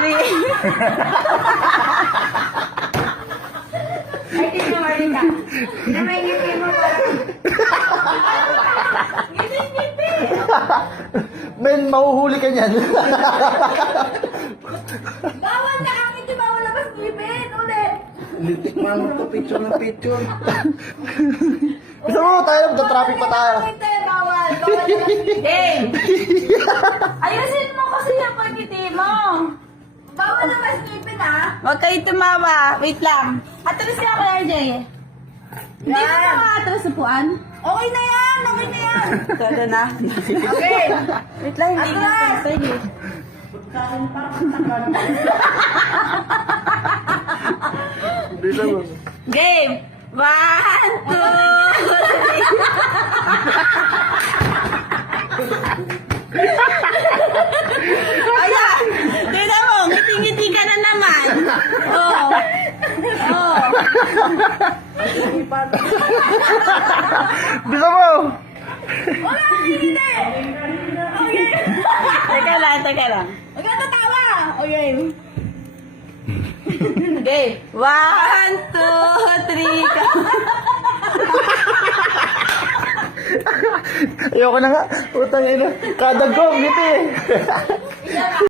three. Ay, tingnan mo rin ka. Na may ngipin mo parang... Ngipin! Men, mahuhuli ka niyan. Bawal na kang hindi bawal labas ngipin! Ulit! Litikman mo to, picture ng picture. Gusto mo tayo, magta-traffic pa tayo. Hindi, bawal! Bawal labas ngipin! Ayusin mo kasi yung pagkiti mo! Bawal labas ngipin, ha? Huwag kayo tumawa. Wait lang. Atras ka ako, RJ. Hindi mo Yan. ba atras sa puan? Okay na yan! Okay na yan! Todo na. Okay! Wait lang, hindi nga Atras! pwede. Bisa mo. Game! 1, 2, 3. Ayan! Tignan mo, ngiti-ngiti ka na naman. Oh. Oh. Bisa mo. Wala! Hindi! Okay! Teka lang, teka lang. Huwag kang tatawa! Okay! Okay. 1, 2, 3. Ayoko na nga. Utang ina. Kadag ko, ngiti eh.